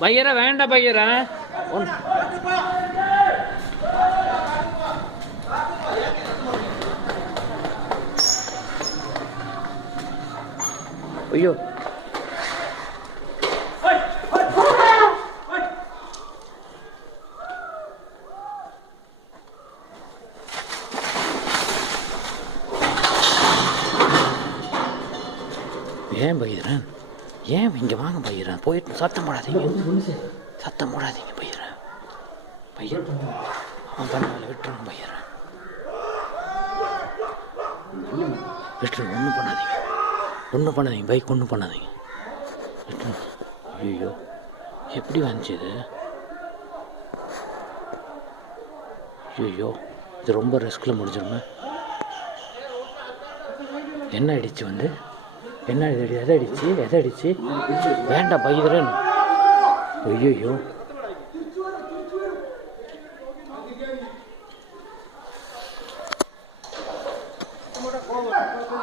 பையரா வேண்டாம் பையரா. ஐயோ ஏன் பையரன், ஏன் இங்கே வாங்க பையரன், போயிட்டு சத்தம் போடாதீங்க, சத்தம் போடாதீங்க பையரன். பையன் அவன் பண்ணால விட்டுருங்க பையரன், விட்டுருங்க, ஒன்றும் பண்ணாதீங்க, ஒன்றும் பண்ணாதீங்க, பைக் ஒன்றும் பண்ணாதீங்க, விட்டுருங்க. ஐயோ எப்படி வந்துச்சு இது? ஐயோ இது ரொம்ப ரிஸ்கில் முடிஞ்சிருமே. என்ன அடிச்சு வந்து என்ன எதை அடிச்சு வேண்டாம் பையரன். ஐயோ